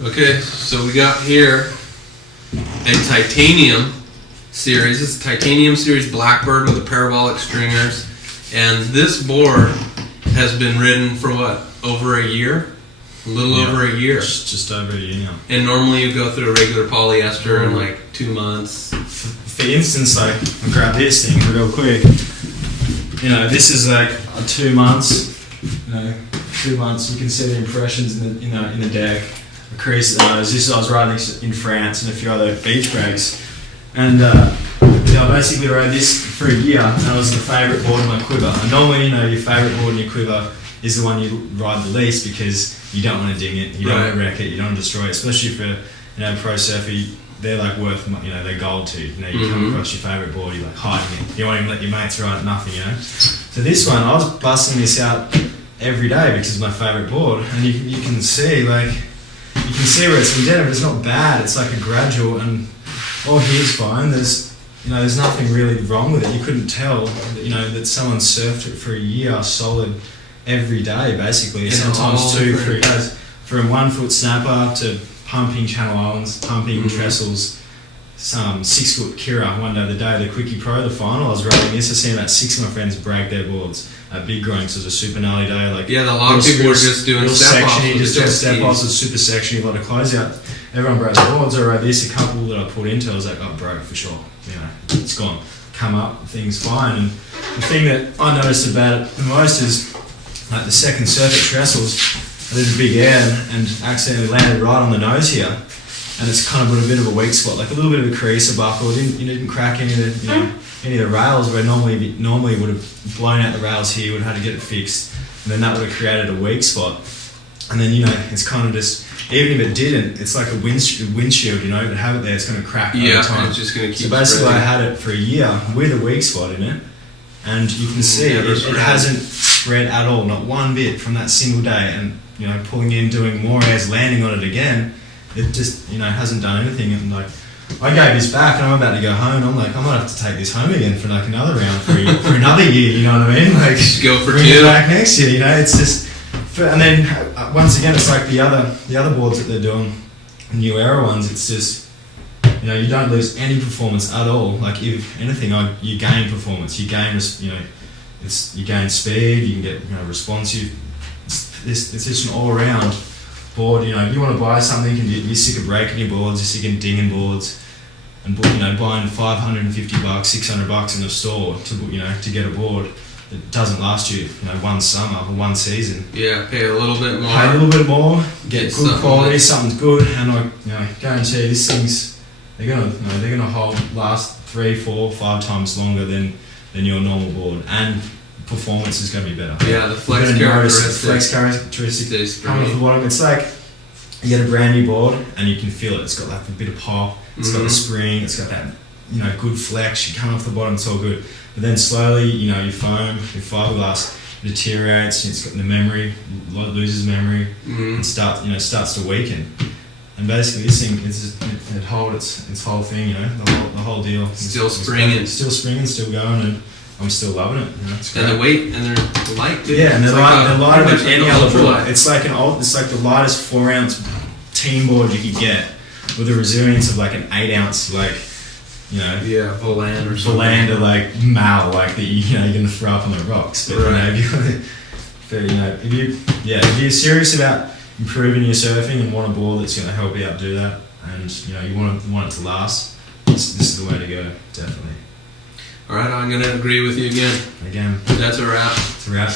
Okay, so we got here a titanium series. It's a titanium series Blackbird with the parabolic stringers. And this board has been ridden for what? Over a year? A little over a year. Just over a year now. And normally you go through a regular polyester in like 2 months. For instance, like, I'll grab this thing real quick. You know, this is like 2 months. You know, 2 months. You can see the impressions in the deck. The crease of the nose. This I was riding this in France and a few other beach breaks, and I basically rode this for a year, and that was the favourite board in my quiver. And normally, you know, your favourite board in your quiver is the one you ride the least because you don't want to ding it, you don't want to wreck it, you don't want to destroy it. Especially for, you know, pro surfer, they're like worth, you know, they're gold to. You know, you come across your favourite board, you're like hiding it. You don't even let your mates ride it, nothing, you know. So this one, I was busting this out every day because it's my favourite board, and you can see like. You can see where it's been dead, but it's not bad. It's like a gradual, and all here's fine. There's nothing really wrong with it. You couldn't tell that, you know, that someone surfed it for a year solid every day, basically. Sometimes 2-3 days, from 1 foot snapper to pumping Channel Islands, pumping Trestles, 6 foot Kirra. One day, the day of the Quickie Pro, the final, I was riding this. I seen about 6 of my friends break their boards. At Big Groins, it was a super gnarly day. Like, yeah, a lot of people were just doing step-offs. Just doing step-offs, a super section, a lot of closeout. Everyone broke their boards. I rode this, a couple that I put into, I was like, oh, broke for sure. You know, it's gone. Come up, thing's fine. And the thing that I noticed about it the most is, like, the second surf at Trestles, I did a big air and accidentally landed right on the nose here. And it's kind of got a bit of a weak spot, like a little bit of a crease, a buckle. You didn't crack any of the, you know, any of the rails where normally would have blown out the rails here, would have had to get it fixed, and then that would have created a weak spot. And then, you know, it's kind of just, even if it didn't, it's like a windshield, you know, to have it there, it's going to crack over time. It's just going to keep So basically spreading. I had it for a year with a weak spot in it, and you can see it hasn't spread at all, not one bit from that single day. And, you know, pulling in, doing more airs, landing on it again, it just, you know, hasn't done anything. And like, I gave this back and I'm about to go home, and I'm like, I might have to take this home again for like another round for another year, you know what I mean? Like, go for bring 2. it back next year, you know. It's just, and then once again, it's like the other boards that they're doing, new era ones. It's just, you know, you don't lose any performance at all. Like, if anything, you gain performance. You gain, you know, you gain speed. You can get, you know, responsive. It's just an all around board. You know, if you want to buy something, you're sick of breaking your boards, you're sick of dinging boards, and, you know, buying $550, $600 in a store to get a board that doesn't last you, you know, one summer or one season. Yeah, pay a little bit more. Pay a little bit more, get good quality, something's good, and I, you know, guarantee you, these things, they're gonna last 3, 4, 5 times longer than your normal board, and performance is going to be better. Yeah, the flex characteristics come off the bottom. It's like you get a brand new board and you can feel it. It's got like a bit of pop. It's got the spring. It's got that, you know, good flex. You come off the bottom, it's all good. But then slowly, you know, your foam, your fiberglass deteriorates. It's got the memory, loses memory, and starts to weaken. And basically, this thing, it holds its whole thing. You know, the whole deal. Still springing, still going, and I'm still loving it. You know, it's great. And the weight, and they're light too. Yeah, and they're lighter than any other board. Light. It's like the lightest 4-ounce team board you could get, with a resilience of like an 8-ounce, like, you know, Voland or something. Voland or like Mal, like that you're going to throw up on the rocks. But right. If you're serious about improving your surfing and want a board that's going to help you out do that, and, you know, you want it to last, this is the way to go, definitely. All right, I'm going to agree with you again. Again. That's a wrap. It's a wrap.